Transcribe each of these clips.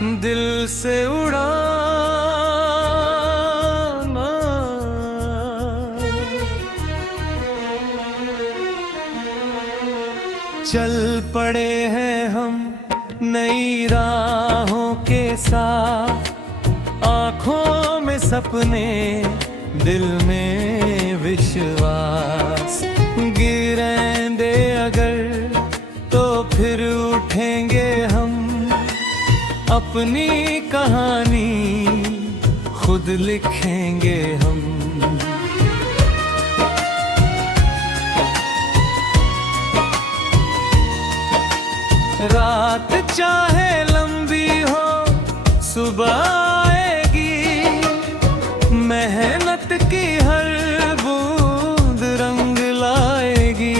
दिल से उड़ाना। चल पड़े हैं हम नई राहों के साथ, आँखों में सपने, दिल में विश्वास। गिरेंगे अगर तो फिर उठेंगे हम, अपनी कहानी खुद लिखेंगे हम। रात चाहे लंबी हो, सुबह आएगी। मेहनत की हर बूंद रंग लाएगी।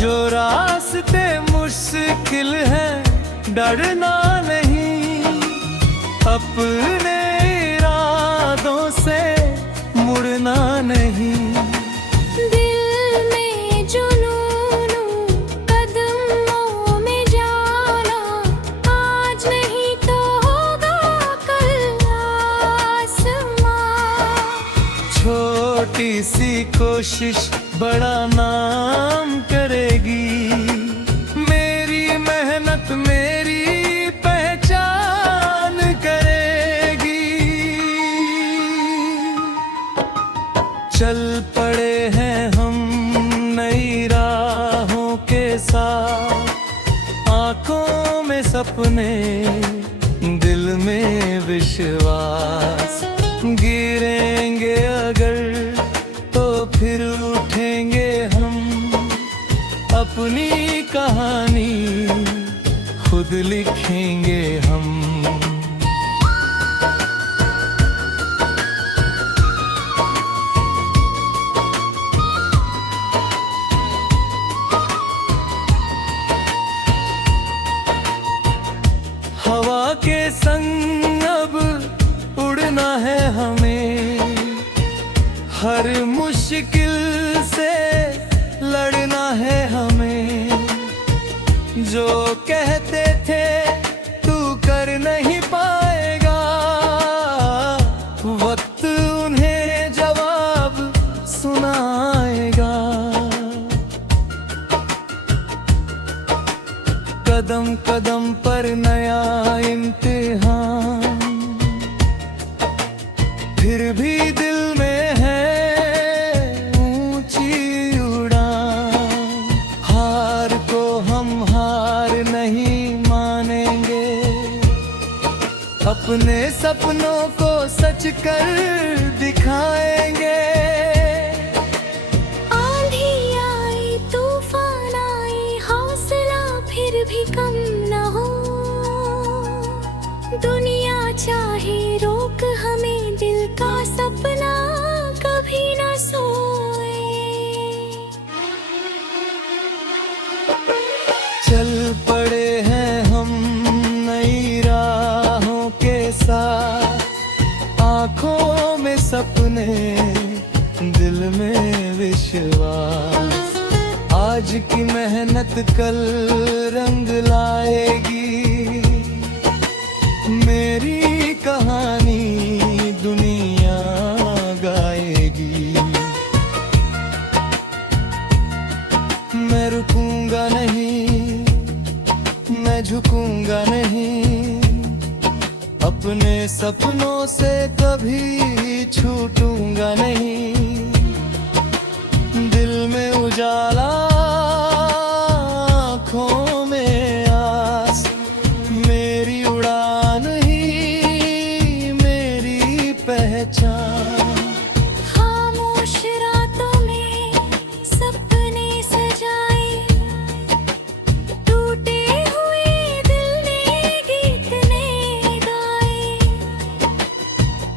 जो रास्ते मुश्किल है डरना नहीं, अपने इरादों से मुड़ना नहीं। छोटी सी कोशिश बड़ा नाम करेगी। मेरी मेहनत मेरी पहचान करेगी। चल पड़े हैं हम नई राहों के साथ, आँखों में सपने, दिल में विश्वास। गिरेंगे अगर तो फिर उठेंगे हम, अपनी कहानी खुद लिखेंगे हम। हवा के संग अब उड़ना है हमें, हर मुश्किल से लड़ना है हमें। जो कहते थे तू कर नहीं पाएगा, वक्त उन्हें जवाब सुनाएगा। कदम कदम पर नया इम्तिहान, फिर भी दिल में है ऊंची उड़ान। हार को हम हार नहीं मानेंगे, अपने सपनों को सच कर दिखाएंगे। आंधी आई तूफान आई, हौसला फिर भी कम न हो। दुनिया चाहे रोक हमें, दिल का सपना कभी न सोए। चल पड़े हैं हम नई राहों के साथ, आँखों में सपने, दिल में विश्वास। आज की मेहनत कल रंग लाएगी। मेरी कहानी दुनिया गाएगी। मैं रुकूंगा नहीं, मैं झुकूंगा नहीं, अपने सपनों से कभी छूटूंगा नहीं। दिल में उजाला, आँखों में आस, मेरी उड़ान ही मेरी पहचान। खामोश रातों में सपने सजाए, टूटे हुए दिल ने गीत ने गाए।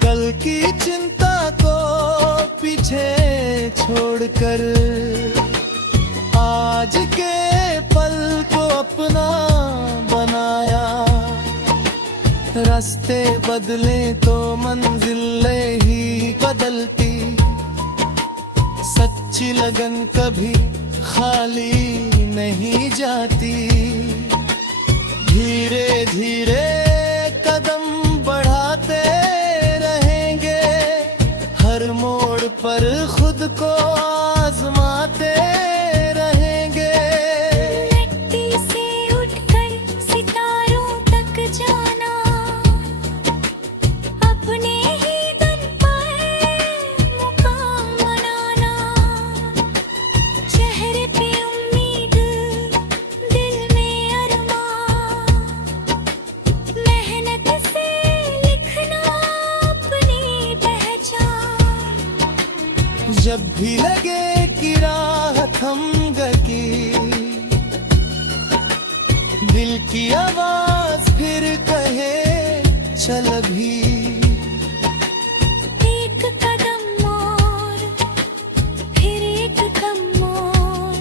कल की चिंता को पीछे छोड़कर, आज के पल को अपना बनाया। रास्ते बदले तो मंजिलें ही बदलती, सच्ची लगन कभी खाली नहीं जाती। धीरे धीरे भी लगे कि राह थम गई, दिल की आवाज फिर कहे चल भी। एक कदम और फिर एक कदम और,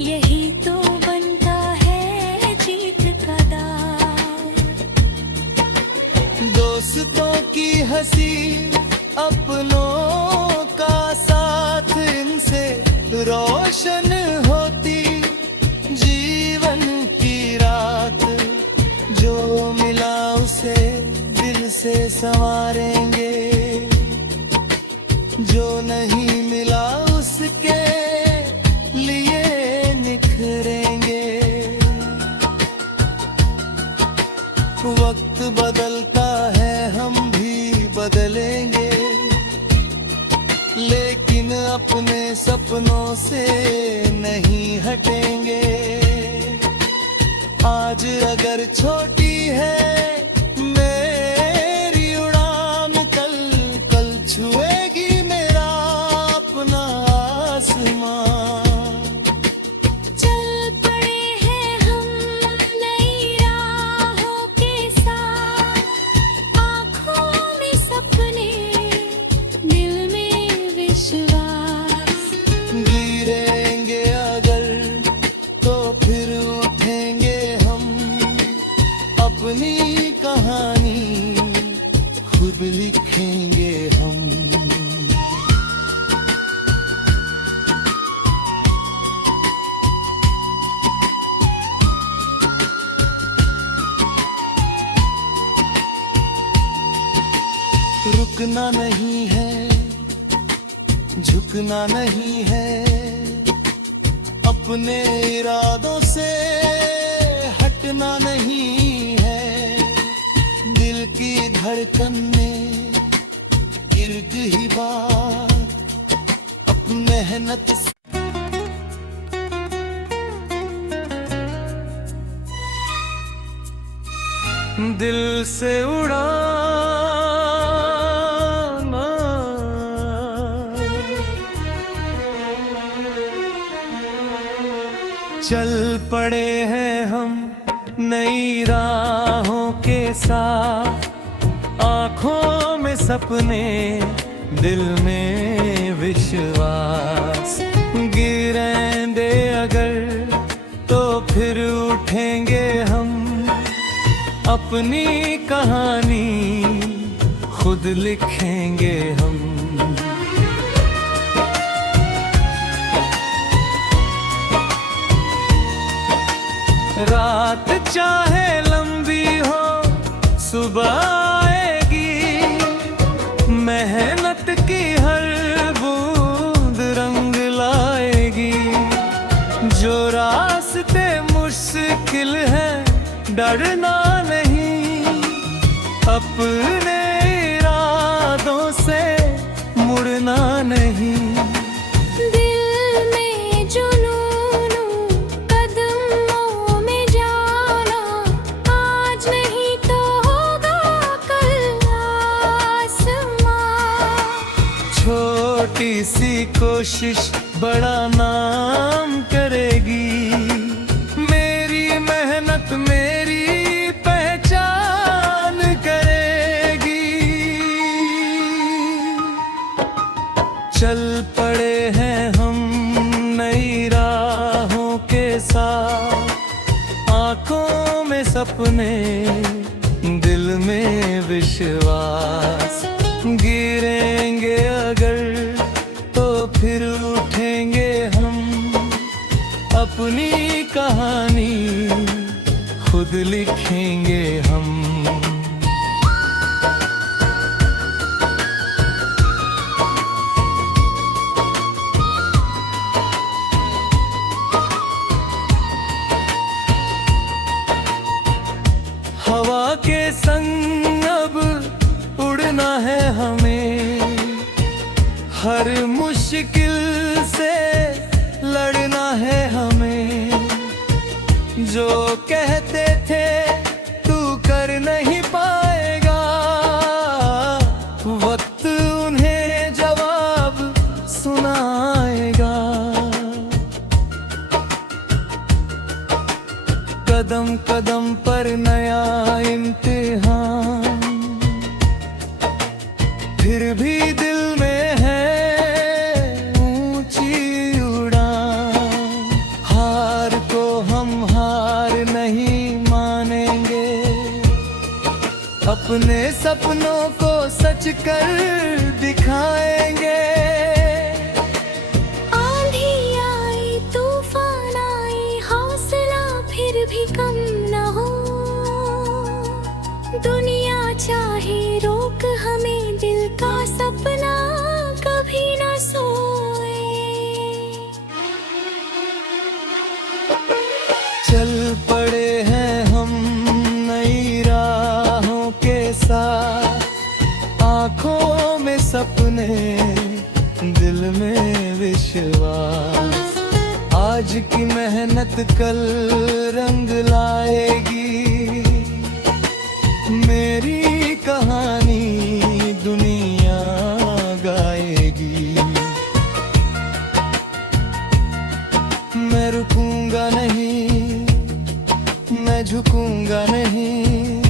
यही तो बनता है जीत का दाव। दोस्तों की हंसी अपनों का साथ, इनसे रोशन होती जीवन की रात। जो मिला उसे दिल से संवारेंगे, जो नहीं मिला उसके लिए निखरेंगे। वक्त बदलता है हम भी बदलेंगे, लेकिन अपने सपनों से नहीं हटेंगे। आज अगर छोटी है मेरी उड़ान, कल कल छुएगी मेरा अपना आसमां। चल पड़े हैं हम नई राहों के साथ, आँखों में सपने, दिल में विश्वास। गिरेंगे अगर तो फिर उठेंगे हम, अपनी कहानी खुद लिखेंगे हम। रुकना नहीं है, झुकना नहीं है, अपने इरादों से हटना नहीं है। दिल की धड़कन में गिरग ही बात, अब मेहनत से दिल से उड़ाना। चल पड़े हैं हम नई राहों के साथ, आँखों में सपने, दिल में विश्वास। गिरेंगे अगर तो फिर उठेंगे हम, अपनी कहानी खुद लिखेंगे हम। रात चाहे लंबी हो सुबह आएगी, मेहनत की हर बूंद रंग लाएगी। जो रास्ते मुश्किल हैं डरना नहीं, अपने इरादों से मुड़ना नहीं। छोटी सी कोशिश बड़ा नाम करेगी, मेरी मेहनत मेरी पहचान करेगी। चल पड़े हैं हम नई राहों के साथ, आँखों में सपने, दिल में विश्वास। गिरेंगे अगर तो फिर उठेंगे हम, अपनी कहानी खुद लिखेंगे हम। हवा के संग अब उड़ना है हमें, हर मुश्किल से लड़ना है हमें। जो कहते थे तू करना कदम कदम पर नया इम्तिहान, फिर भी दिल में है ऊंची उड़ान। हार को हम हार नहीं मानेंगे, अपने सपनों को सच कर दिखाएंगे। आंधी आई तूफान आई हौसला फिर भी कम न हो, दुनिया चाहे रोक हमें दिल का सपना कभी न सोए। चल पड़े हैं हम नई राहों के साथ, आँखों में सपने दिल में विश्वास। आज की मेहनत कल रंग लाएगी, मेरी कहानी दुनिया गाएगी। मैं रुकूंगा नहीं, मैं झुकूंगा नहीं,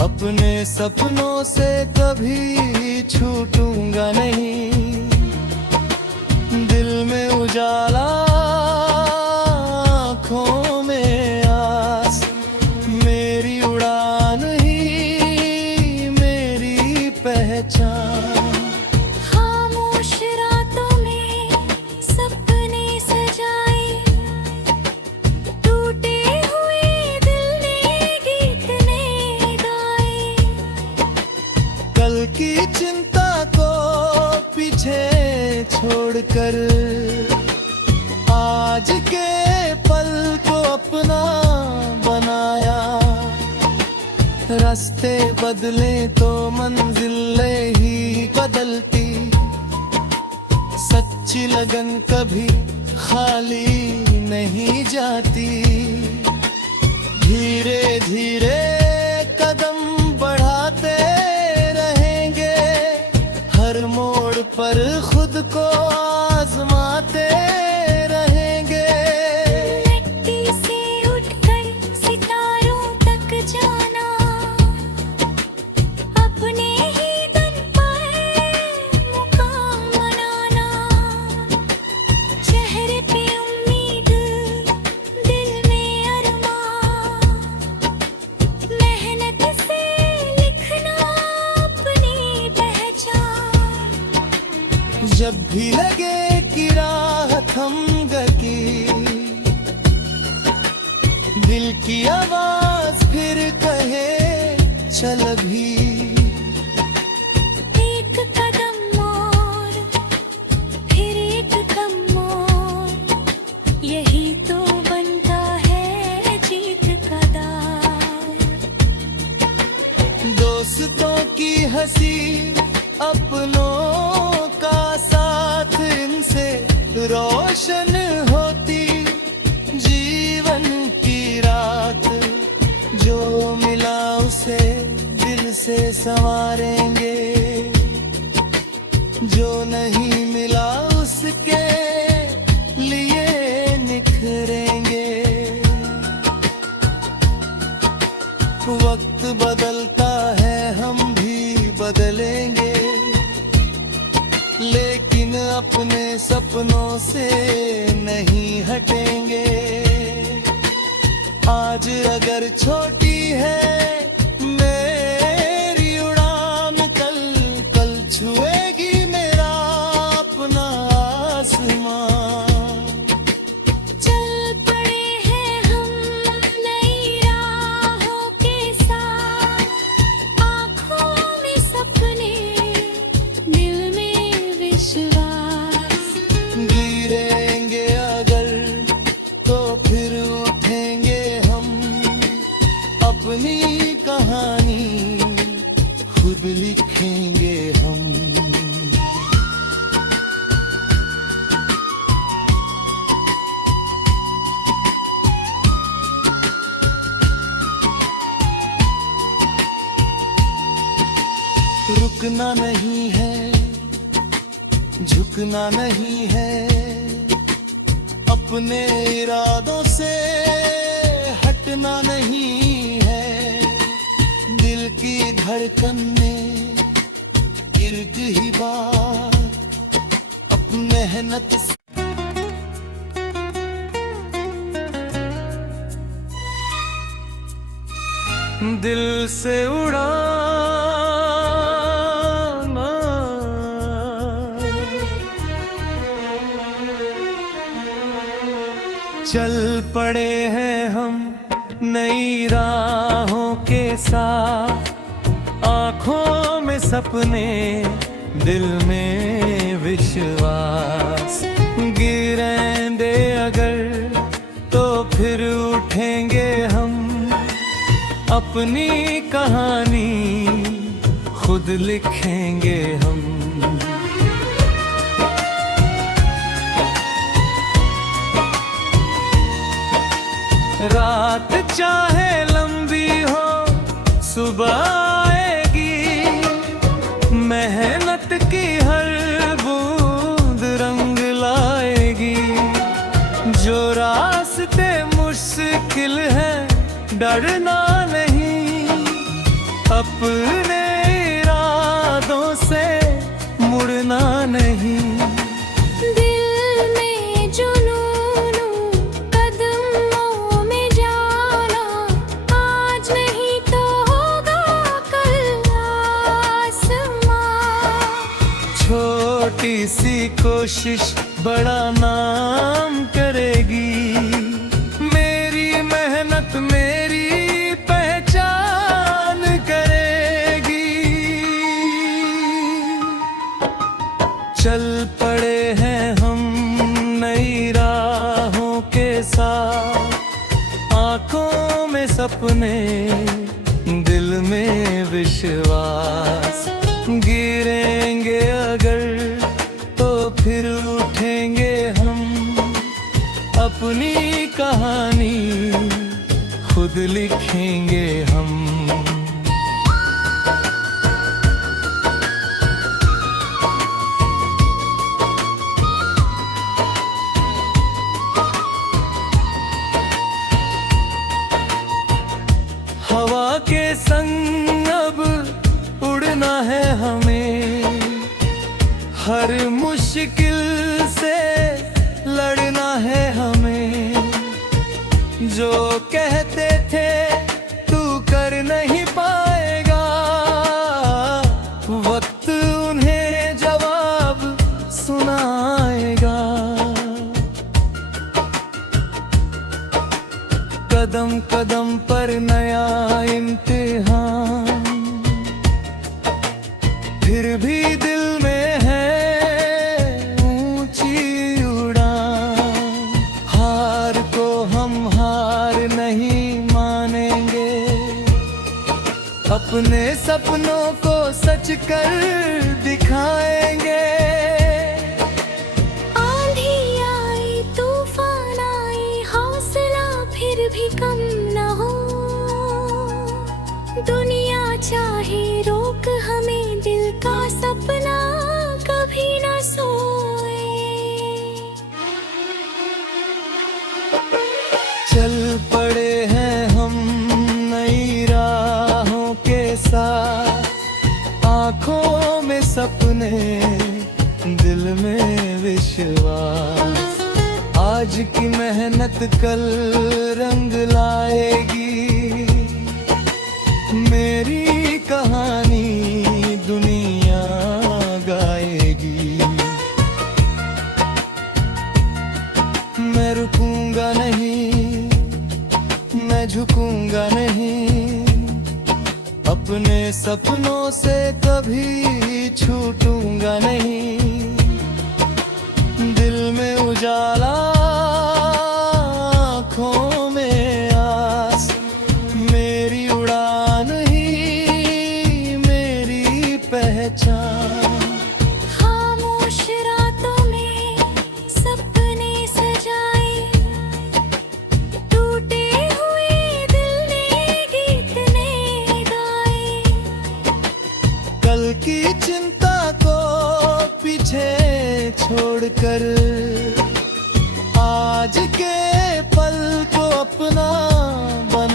अपने सपनों से कभी छूटूंगा नहीं। दिल में उजाला आँखों में आस, मेरी उड़ान ही मेरी पहचान। खामोश रातों में सपने सजाए, टूटे हुए दिल ने गीत ने गाए। कल की चिंता को पीछे छोड़कर आज के पल को अपना बनाया। रास्ते बदले तो मंजिलें ही बदलती, सच्ची लगन कभी खाली नहीं जाती। धीरे धीरे कदम बढ़ाते रहेंगे, हर मोड़ पर खुद को आजमाते रहेंगे। मिट्टी से उठकर सितारों तक जाना, अपने ही दम पर मुकाम बनाना। चेहरे पे उम्मीद, दिल में अरमान, मेहनत से लिखना अपनी पहचान। जब भी लगे कि राह थम गई, दिल की आवाज फिर कहे चल भी। एक कदम और फिर एक कदम और, यही तो बनता है जीत का दाव। दोस्तों की हंसी अपनों का साथ, इनसे रोशन होती जीवन की रात। जो मिला उसे दिल से संवारेंगे, जो नहीं मिला उसके लिए निखरेंगे। वक्त बदलता है हम भी बदलेंगे, लेकिन अपने सपनों से नहीं हटेंगे। आज अगर छोटी है मेरी उड़ान, कल कल छुएगी मेरा अपना आसमान। चल पड़े हैं हम नई राहों के साथ, आँखों में सपने दिल में विश्वास। गिरेंगे अगर तो फिर उठेंगे हम, अपनी कहानी खुद लिखेंगे हम। रुकना नहीं है, झुकना नहीं है, अपने इरादों से रुकना नहीं है, दिल की धड़कन में एक ही बात, अब मेहनत से दिल से उड़ाना, चल पड़े हैं हम नई राहों के साथ, आँखों में सपने, दिल में विश्वास। गिरेंगे अगर तो फिर उठेंगे हम, अपनी कहानी खुद लिखेंगे हम। रात चाहे लंबी हो, सुबह आएगी, मेहनत की हर बूंद रंग लाएगी। जो रास्ते मुश्किल है डरना नहीं, अपने इरादों से मुड़ना नहीं। दिल में जुनून, कदमों में जाना, आज नहीं तो होगा कल आसमां। छोटी सी कोशिश बड़ा नाम करेगी, मेरी मेहनत मेरी पहचान करेगी। चल पड़े हैं हम नई राहों के साथ, आँखों में सपने, दिल में विश्वास। गिरेंगे अगर तो फिर उठेंगे हम, अपनी कहानी खुद लिखेंगे हम। हवा के संग अब उड़ना है हमें, हर मुश्किल से लड़ना है हमें। जो कहते थे तू कर नहीं पाएगा, वक्त उन्हें जवाब सुनाएगा। कदम कदम पर नया इम्तिहान, फिर भी दिल में है ऊंची उड़ान। हार को हम हार नहीं मानेंगे, अपने सपनों को सच कर दिखाएंगे। आंधी आई, तूफान आई, हौसला फिर भी कम न हो। दुनिया चाहे रोक हमें, दिल का सपना कभी न सोए। चल पड़े हैं हम नई राहों के साथ, आँखों में सपने, दिल में विश्वास। आज की मेहनत कल रंग लाएगी, मेरी कहानी दुनिया गाएगी। मैं रुकूंगा नहीं, मैं झुकूंगा नहीं, अपने सपनों से कभी छूटूंगा नहीं। दिल में उजाला, आँखों में आस, मेरी उड़ान ही मेरी पहचान। खामोश रातों में सपने सजाए, टूटे हुए दिल ने गीत ने गाए। कल की चिंता को पीछे छोड़कर, आज के पल को अपना बना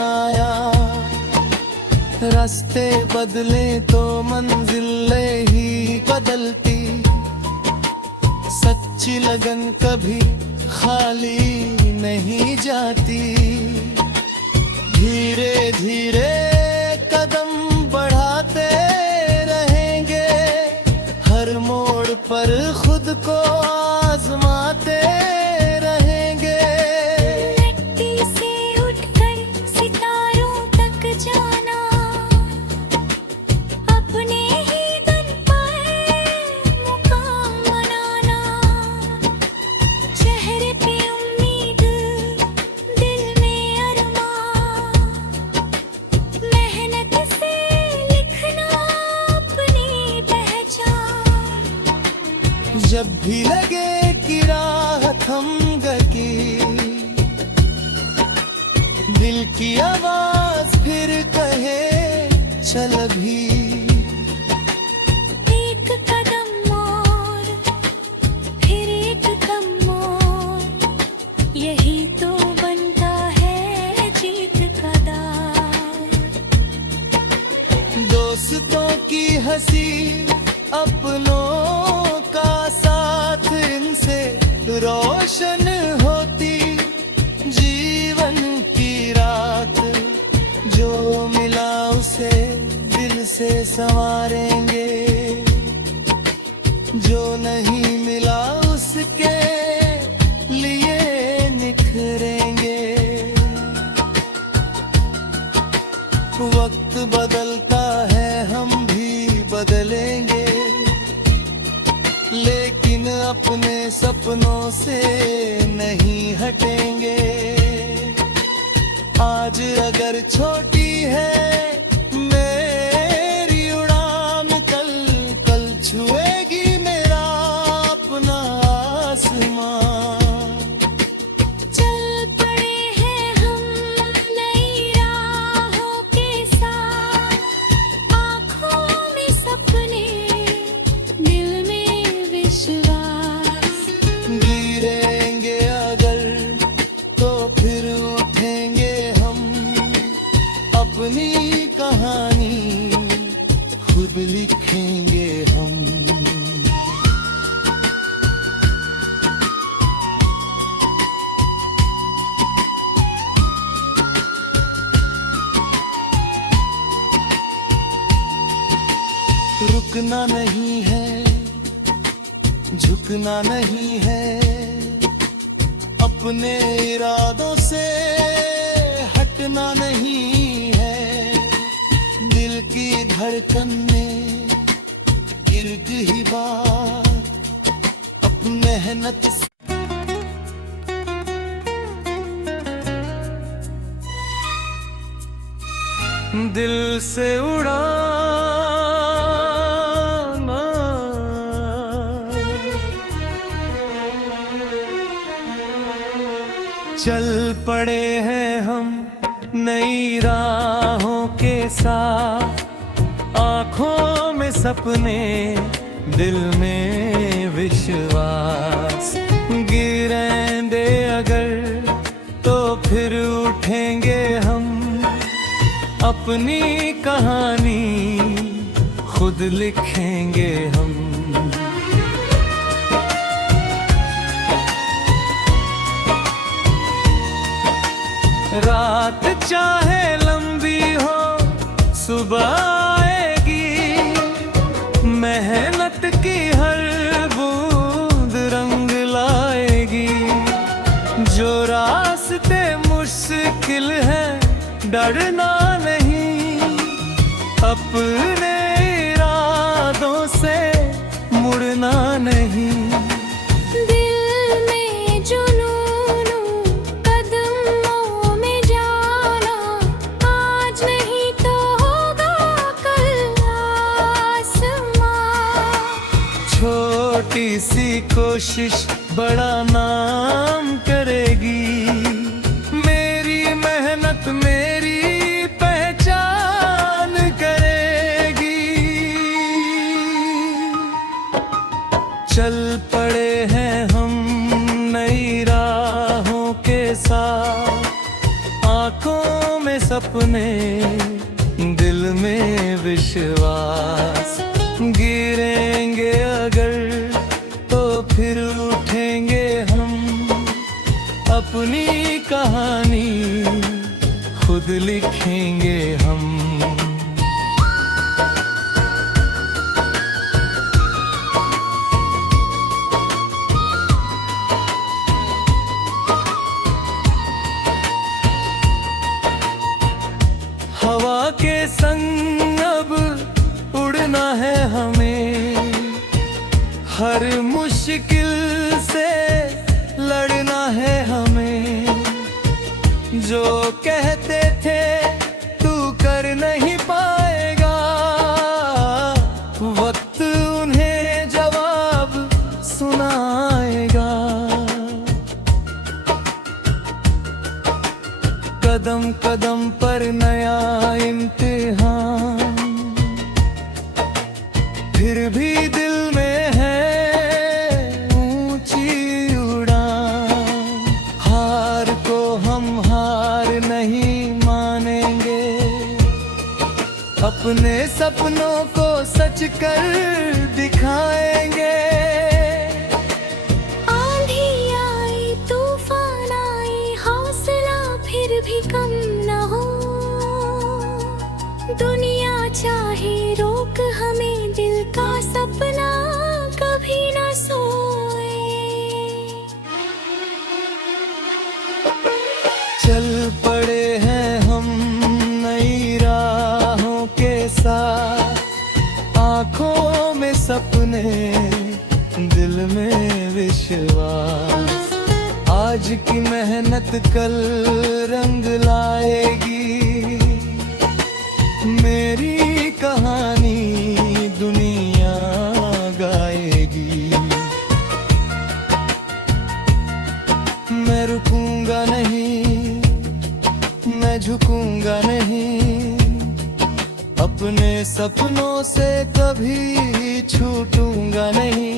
रास्ते बदले तो मंजिलें ही बदलती, सच्ची लगन कभी खाली नहीं जाती। धीरे धीरे कदम बढ़ाते रहेंगे, हर मोड़ पर खुद को आजमाते रहेंगे। मिट्टी से उठकर सितारों तक जाना, अपने ही दम पर मुकाम बनाना। चेहरे पे उम्मीद, दिल में अरमान, मेहनत से लिखना अपनी पहचान। जब भी लगे कि राह थम गई, दिल की आवाज फिर कहे चल भी। एक कदम और फिर एक कदम और, यही तो बनता है जीत का दार। दोस्तों की हंसी, अपनों का साथ, इनसे रोशन होती जीवन की रात। जो मिला उसे दिल से संवारेंगे, जो नहीं मिला उसके लिए निखरेंगे। वक्त बदलता है, हम भी बदलेंगे, लेकिन अपने सपनों से नहीं हटेंगे। आज अगर छोटी है मेरी उड़ान, कल कल छुएगी मेरा अपना आसमान। चल पड़े हैं हम नई राहों के साथ, आँखों में सपने, दिल में विश्वास। गिरेंगे अगर तो फिर उठेंगे हम, अपनी कहानी खुद लिखेंगे हम। रुकना नहीं है, झुकना नहीं है, अपने इरादों से हटना नहीं है। दिल की धड़कन में गिरग ही बात, अब मेहनत से दिल से उड़ाना। चल पड़े हैं हम नई राहों के साथ, आँखों में सपने, दिल में विश्वास। गिरेंगे अगर तो फिर उठेंगे हम, अपनी कहानी खुद लिखेंगे हम। रात चाहे लंबी हो, सुबह आएगी, मेहनत की हर बूंद रंग लाएगी। जो रास्ते मुश्किल है डरना नहीं, अपने इरादों से मुड़ना नहीं। दिल में जुनून, कदमों में जाना, आज नहीं तो होगा कल आसमां। छोटी सी कोशिश बड़ा नाम करेगी, मेरी मेहनत मेरी पहचान करेगी। चल पड़े हैं हम नई राहों के साथ, आँखों में सपने, दिल में विश्वास। गिरेंगे अगर तो फिर उठेंगे हम, अपनी कहानी खुद लिखेंगे हम। हवा के संग अब उड़ना है हमें, हर मुश्किल से लड़ना है हमें। जो कहते थे तू कर नहीं पाएगा, वक्त उन्हें जवाब सुनाएगा। कदम कदम पर नया इम्तिहान, फिर भी दिल में है ऊंची उड़ान। हार को हम हार नहीं मानेंगे, अपने सपनों को सच कर दिखाएंगे। आंधी आई तूफान आई, हौसला फिर भी कम न हो। दुनिया चाहे रोक हमें, दिल का सपना कभी न सोए। चल पड़े हैं हम नई राहों के साथ, आंखों में सपने दिल में विश्वास। आज की मेहनत कल रंग लाएगी, मेरी कहानी दुनिया गाएगी। मैं रुकूंगा नहीं, मैं झुकूंगा नहीं, अपने सपनों से कभी छूटूंगा नहीं।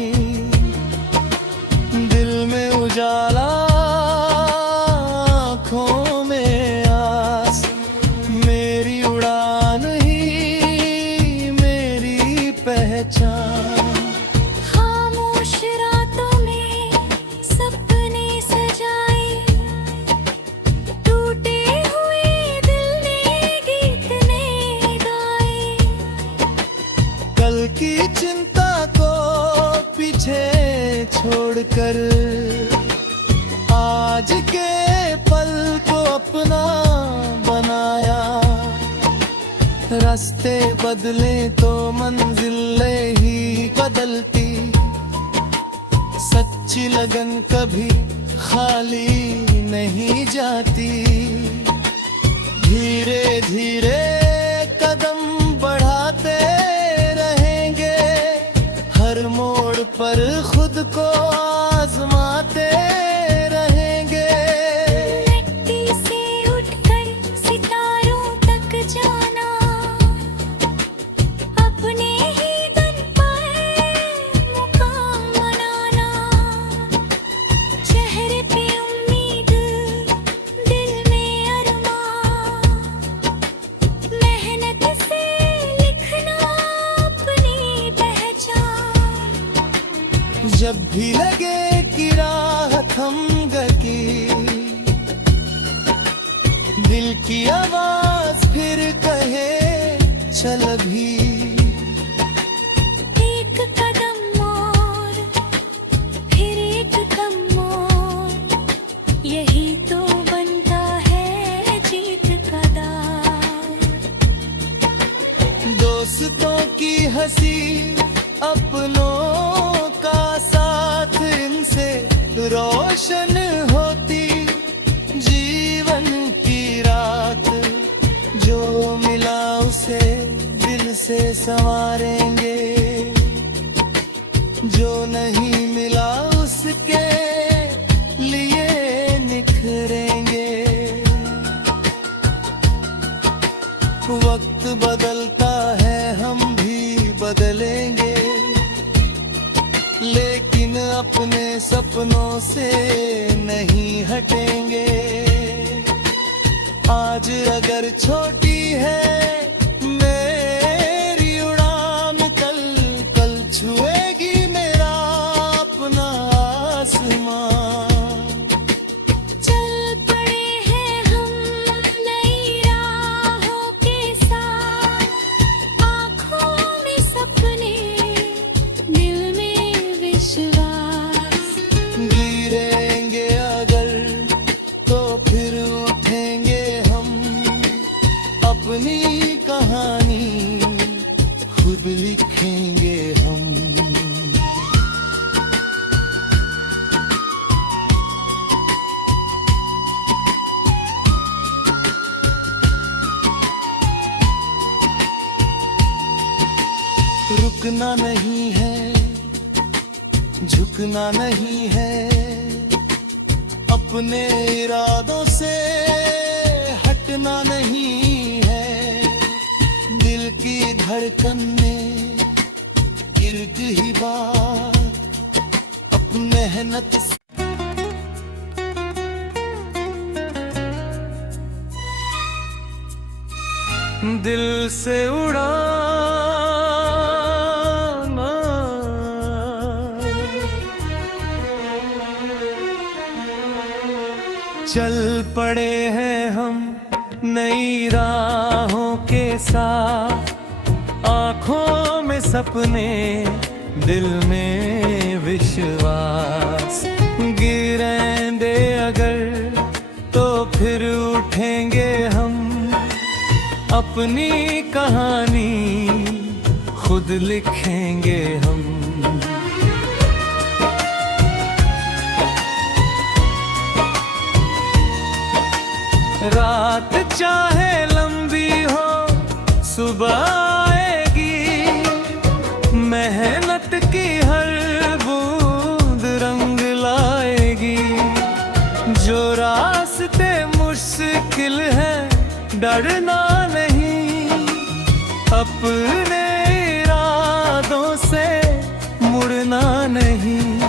दिल में उजाला, आँखों में आस, मेरी उड़ान ही मेरी पहचान। खामोश रातों में सपने सजाए, टूटे हुए दिल ने गीत ने गाए। कल की चिंता को पीछे छोड़कर आज के पल को अपना बनाया। रास्ते बदले तो मंजिलें ही बदलती, सच्ची लगन कभी खाली नहीं जाती। धीरे धीरे कदम बढ़ाते रहेंगे, हर मोड़ पर खुद को आजमाते रहेंगे। मिट्टी से उठकर सितारों तक जाना, अपने ही दम पर मुकाम बनाना। चेहरे पे उम्मीद, दिल में अरमान, मेहनत से लिखना अपनी पहचान। जब भी लगे कि राह थम गई, दिल की आवाज फिर कहे चल भी। एक कदम और फिर एक कदम और, यही तो बनता है जीत का दाव। दोस्तों की हंसी, अपनों का साथ, इनसे रोशन होती जीवन की रात। जो मिला उसे दिल से संवारेंगे, जो नहीं मिला उसके लिए निखरेंगे। वक्त बदलता है, हम भी बदलेंगे, लेकिन अपने सपनों से नहीं हटेंगे। आज अगर छोटी है मेरी रुकना नहीं है, झुकना नहीं है, अपने इरादों से हटना नहीं है। दिल की धड़कन में गिरग ही बात, अब मेहनत से दिल से उड़ाना, चल पड़े हैं हम नई राहों के साथ, आँखों में सपने, दिल में विश्वास। गिरेंगे अगर तो फिर उठेंगे हम, अपनी कहानी खुद लिखेंगे हम। रात चाहे लंबी हो सुबह आएगी, मेहनत की हर बूंद रंग लाएगी। जो रास्ते मुश्किल है डरना नहीं, अपने इरादों से मुड़ना नहीं।